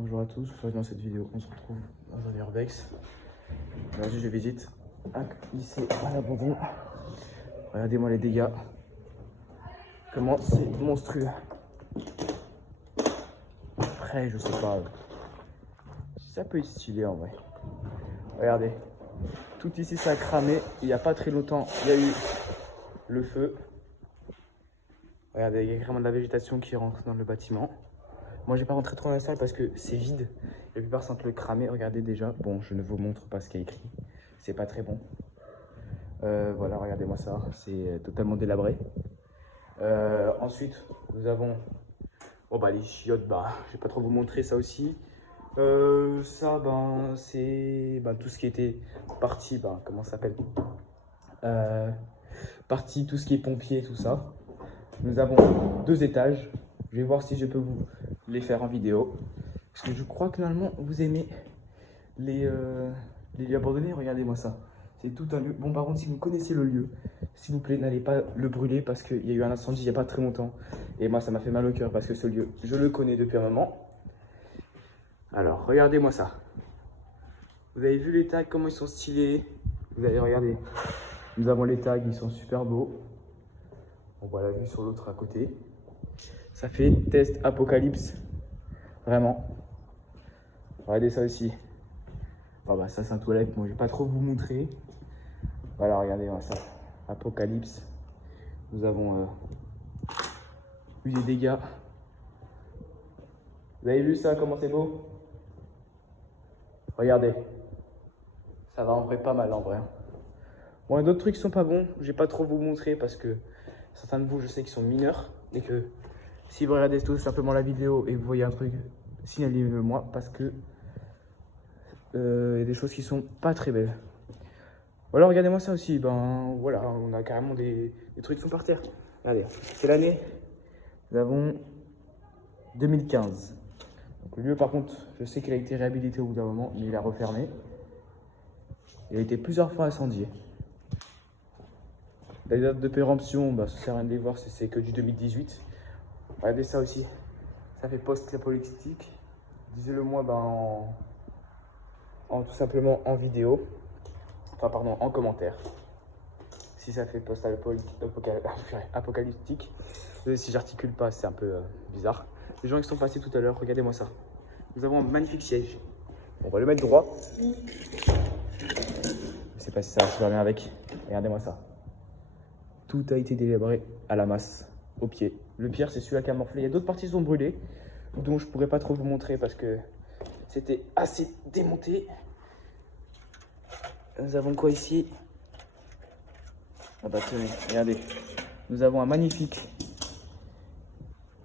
Bonjour à tous, aujourd'hui dans cette vidéo, on se retrouve dans un urbex. Aujourd'hui, je visite un lycée à l'abandon. Regardez-moi les dégâts. Comment c'est monstrueux. Après, je sais pas. Ça peut être stylé en vrai. Regardez. Tout ici, ça a cramé. Il n'y a pas très longtemps, il y a eu le feu. Regardez, il y a vraiment de la végétation qui rentre dans le bâtiment. Moi, j'ai pas rentré trop dans la salle parce que c'est vide. La plupart sentent le cramer. Regardez déjà. Bon, je ne vous montre pas ce qu'il y a écrit. C'est pas très bon. Voilà, regardez-moi ça. C'est totalement délabré. Ensuite, nous avons les chiottes. Je vais pas trop vous montrer ça aussi. Ça, c'est tout ce qui était parti. Comment ça s'appelle parti, tout ce qui est pompier, tout ça. Nous avons 2 étages. Je vais voir si je peux vous les faire en vidéo. Parce que je crois que normalement, vous aimez les lieux abandonnés. Regardez-moi ça. C'est tout un lieu. Bon, par contre, si vous connaissez le lieu, s'il vous plaît, n'allez pas le brûler parce qu'il y a eu un incendie il n'y a pas très longtemps. Et moi, ça m'a fait mal au cœur parce que ce lieu, je le connais depuis un moment. Alors, regardez-moi ça. Vous avez vu les tags, comment ils sont stylés. Vous allez regarder. Nous avons les tags, ils sont super beaux. On voit la vue sur l'autre à côté. Ça fait test apocalypse. Vraiment. Regardez ça aussi. Ça c'est un toilette. Moi je vais pas trop vous montrer. Voilà, regardez-moi ça. Apocalypse. Nous avons eu des dégâts. Vous avez vu ça, comment c'est beau? Regardez. Ça va en vrai pas mal en vrai. Bon, il y a d'autres trucs qui sont pas bons. Je vais pas trop vous montrer parce que certains de vous, je sais qu'ils sont mineurs. Et que si vous regardez tout simplement la vidéo et que vous voyez un truc, signalez-le moi parce que il y a des choses qui sont pas très belles. Voilà, regardez-moi ça aussi. Voilà, on a carrément des trucs qui sont par terre. Regardez, c'est l'année. Nous avons 2015. Donc le lieu, par contre, je sais qu'il a été réhabilité au bout d'un moment, mais il a refermé. Il a été plusieurs fois incendié. La date de péremption, ça sert à rien de les voir, c'est que du 2018. Regardez ça aussi. Ça fait post-apocalyptique. Disez-le moi tout simplement en vidéo. En commentaire. Si ça fait post-apocalyptique. Si j'articule pas, c'est un peu bizarre. Les gens qui sont passés tout à l'heure, regardez-moi ça. Nous avons un magnifique siège. On va le mettre droit. Je sais pas si ça va super bien avec. Regardez-moi ça. Tout a été délabré à la masse, au pied. Le pire, c'est celui-là qui a morflé. Il y a d'autres parties qui sont brûlées, dont je pourrais pas trop vous montrer parce que c'était assez démonté. Nous avons quoi ici? Tenez, regardez. Nous avons un magnifique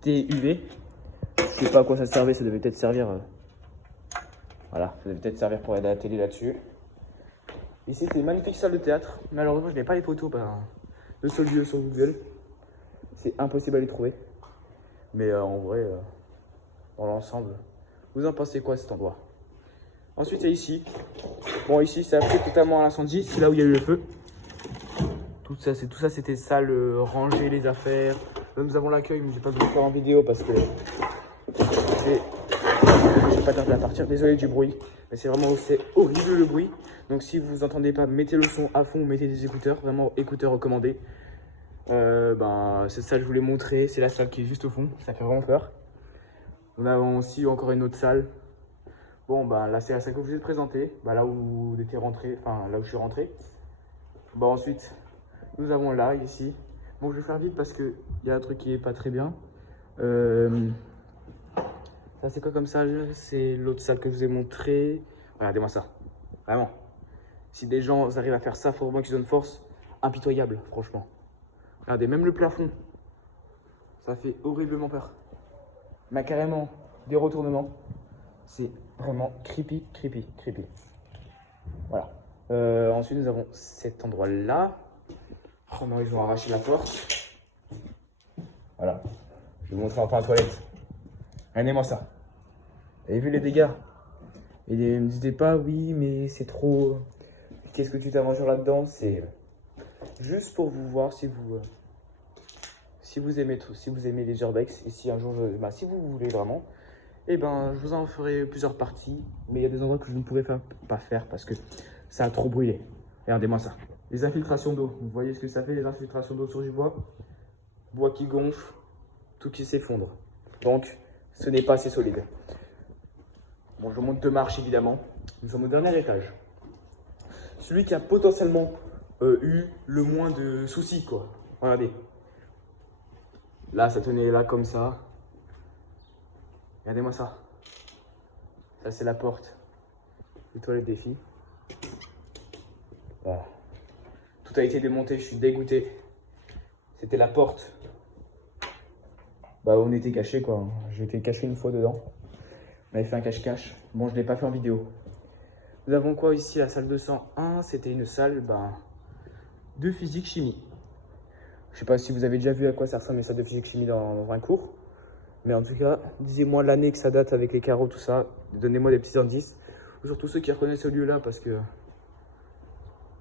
TUV. Je sais pas à quoi ça servait, ça devait peut-être servir. Voilà, ça devait peut-être servir pour aider à la télé là-dessus. Ici, c'était une magnifique salle de théâtre. Malheureusement, je n'ai pas les photos de ce lieu sur Google. C'est impossible à les trouver. Mais en vrai, dans l'ensemble, vous en pensez quoi cet endroit? Ensuite, il y a ici. Bon, ici, ça a pris totalement à l'incendie. C'est là où il y a eu le feu. Tout ça, c'était salle, ranger les affaires. Là, nous avons l'accueil, mais je vais pas vous le faire en vidéo parce que j'ai pas tarder à partir. Désolé du bruit, mais c'est horrible le bruit. Donc, si vous entendez pas, mettez le son à fond, mettez des écouteurs, vraiment écouteurs recommandés. Cette salle, je vous l'ai montré. C'est la salle qui est juste au fond. Ça fait vraiment peur. Nous avons aussi encore une autre salle. Bon, là, c'est la salle que je vous ai présentée. Là où était rentré, là où je suis rentré. Ensuite, nous avons là, ici. Bon, je vais faire vite parce qu'il y a un truc qui est pas très bien. Ça, c'est quoi comme salle? C'est l'autre salle que je vous ai montré. Regardez-moi ça. Vraiment. Si des gens arrivent à faire ça, faut vraiment qu'ils donnent force. Impitoyable, franchement. Regardez, même le plafond. Ça fait horriblement peur. Mais carrément des retournements. C'est vraiment creepy. Voilà. Ensuite, nous avons cet endroit-là. Oh non, ils ont arraché la porte. Voilà. Je vais vous montrer enfin la toilette. Regardez-moi ça. Vous avez vu les dégâts? Et ne me dites pas, oui, mais c'est trop... Qu'est-ce que tu t'aventures là-dedans? C'est juste pour vous voir si vous aimez tout, si vous aimez les urbex. Et si un jour, si vous voulez vraiment, Et ben, je vous en ferai plusieurs parties. Mais il y a des endroits que je ne pouvais pas faire parce que ça a trop brûlé. Regardez-moi ça. Les infiltrations d'eau. Vous voyez ce que ça fait, les infiltrations d'eau sur du bois? Bois qui gonfle, tout qui s'effondre. Donc, ce n'est pas assez solide. Bon, je monte 2 marches évidemment. Nous sommes au dernier étage. Celui qui a potentiellement eu le moins de soucis, quoi. Regardez. Là, ça tenait là comme ça. Regardez-moi ça. Ça, c'est la porte des toilettes des filles. Voilà. Tout a été démonté, je suis dégoûté. C'était la porte. Bah, on était cachés, quoi. J'étais caché une fois dedans. On avait fait un cache-cache. Bon, je ne l'ai pas fait en vidéo. Nous avons quoi ici? La salle 201. C'était une salle de physique-chimie. Je sais pas si vous avez déjà vu à quoi ça ressemble les salles de physique-chimie dans un cours. Mais en tout cas, disez-moi l'année que ça date avec les carreaux, tout ça. Donnez-moi des petits indices. Surtout ceux qui reconnaissent ce lieu-là parce que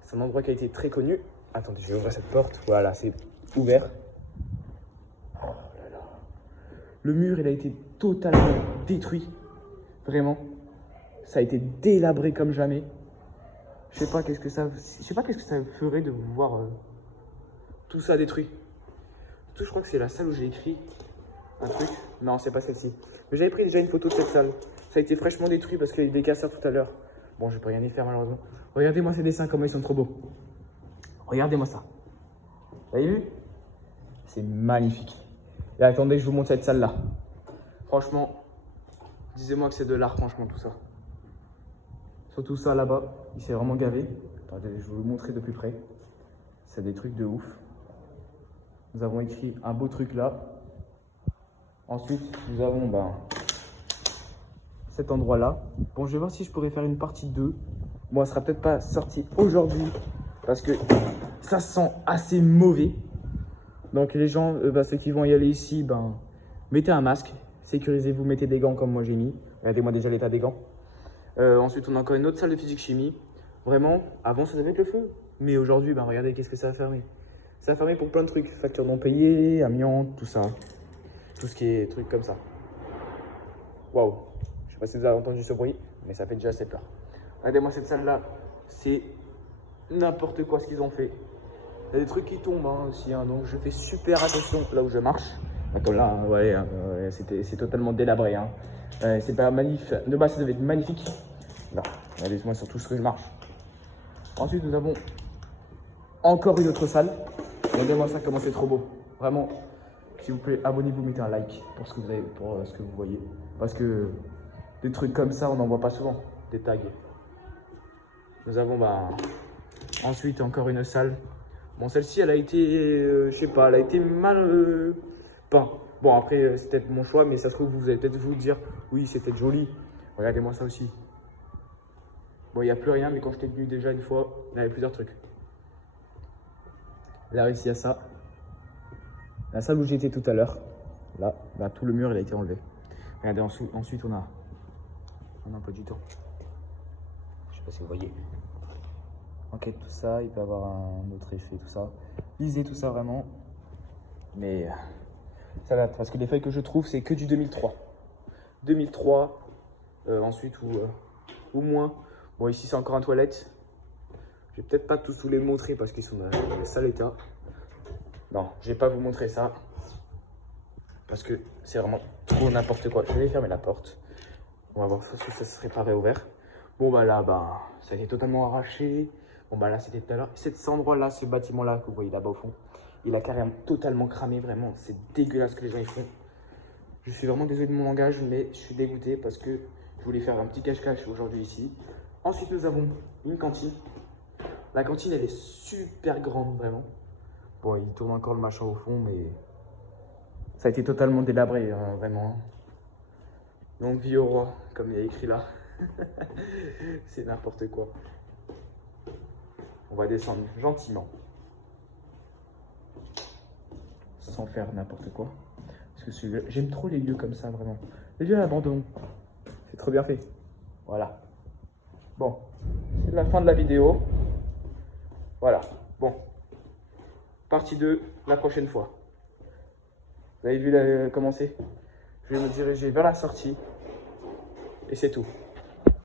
c'est un endroit qui a été très connu. Attendez, je vais ouvrir cette porte. Voilà, c'est ouvert. Oh là là. Le mur, il a été totalement détruit. Vraiment. Ça a été délabré comme jamais. Je sais pas qu'est-ce que ça ferait de voir tout ça détruit. Surtout, je crois que c'est la salle où j'ai écrit un truc. Non, c'est pas celle-ci. Mais j'avais pris déjà une photo de cette salle. Ça a été fraîchement détruit parce qu'il y a eu des casseurs tout à l'heure. Bon, je peux rien y faire malheureusement. Regardez-moi ces dessins, comment ils sont trop beaux. Regardez-moi ça. Vous avez vu? C'est magnifique. Et attendez, je vous montre cette salle-là. Franchement, disez-moi que c'est de l'art, franchement, tout ça. Surtout ça là-bas, il s'est vraiment gavé. Attendez, je vais vous montrer de plus près. C'est des trucs de ouf. Nous avons écrit un beau truc là. Ensuite, nous avons cet endroit-là. Bon, je vais voir si je pourrais faire une partie 2. Bon, elle sera peut-être pas sortie aujourd'hui parce que ça sent assez mauvais. Donc les gens, ceux qui vont y aller ici, mettez un masque, sécurisez-vous, mettez des gants comme moi j'ai mis. Regardez-moi déjà l'état des gants. Ensuite, on a encore une autre salle de physique-chimie. Vraiment, avant, ça devait être le feu. Mais aujourd'hui, regardez, qu'est-ce que ça a fermé. Ça a fermé pour plein de trucs. Factures non payées, amiante, tout ça. Tout ce qui est trucs comme ça. Waouh. Je sais pas si vous avez entendu ce bruit, mais ça fait déjà assez peur. Regardez-moi cette salle-là. C'est n'importe quoi ce qu'ils ont fait. Il y a des trucs qui tombent aussi. Donc, je fais super attention là où je marche. Attends, là, c'est totalement délabré. C'est pas magnifique. De base, ça devait être magnifique. Non, regardez-moi sur tout ce que je marche. Ensuite, nous avons encore une autre salle. Regardez-moi ça, comment c'est trop beau. Vraiment, s'il vous plaît, abonnez-vous, mettez un like pour ce que vous voyez. Parce que des trucs comme ça, on n'en voit pas souvent. Des tags. Nous avons ensuite encore une salle. Bon, celle-ci, elle a été, je sais pas, elle a été mal peinte. Bon, après, c'est peut-être mon choix, mais ça se trouve, vous allez peut-être vous dire, oui, c'est peut-être joli. Regardez-moi ça aussi. Bon, il n'y a plus rien, mais quand j'étais venu déjà une fois, il y avait plusieurs trucs. Là, ici, il y a ça. La salle où j'étais tout à l'heure. Là, tout le mur, il a été enlevé. Regardez, ensuite, on a un peu du temps. Je sais pas si vous voyez. Enquête, tout ça, il peut avoir un autre effet, tout ça. Lisez tout ça vraiment. Mais ça date, parce que les feuilles que je trouve, c'est que du 2003. 2003, ensuite, ou moins. Bon, ici, c'est encore un toilette. Je vais peut-être pas tous vous les montrer parce qu'ils sont dans un sale état. Non, je vais pas vous montrer ça. Parce que c'est vraiment trop n'importe quoi. Je vais fermer la porte. On va voir si ça serait pas réouvert. Bon, là, ça a été totalement arraché. Bon, là, c'était tout à l'heure. Cet endroit-là, ce bâtiment-là que vous voyez là-bas au fond, il a carrément totalement cramé, vraiment. C'est dégueulasse ce que les gens y font. Je suis vraiment désolé de mon langage, mais je suis dégoûté parce que je voulais faire un petit cache-cache aujourd'hui ici. Ensuite, nous avons une cantine. La cantine, elle est super grande, vraiment. Bon, il tourne encore le machin au fond, mais ça a été totalement délabré, vraiment. Donc, vie au roi, comme il y a écrit là. C'est n'importe quoi. On va descendre gentiment. Sans faire n'importe quoi. Parce que j'aime trop les lieux comme ça, vraiment. Les lieux à l'abandon. C'est trop bien fait. Voilà. Bon, c'est la fin de la vidéo. Voilà. Bon. Partie 2, la prochaine fois. Vous avez vu comment c'est? Je vais me diriger vers la sortie. Et c'est tout.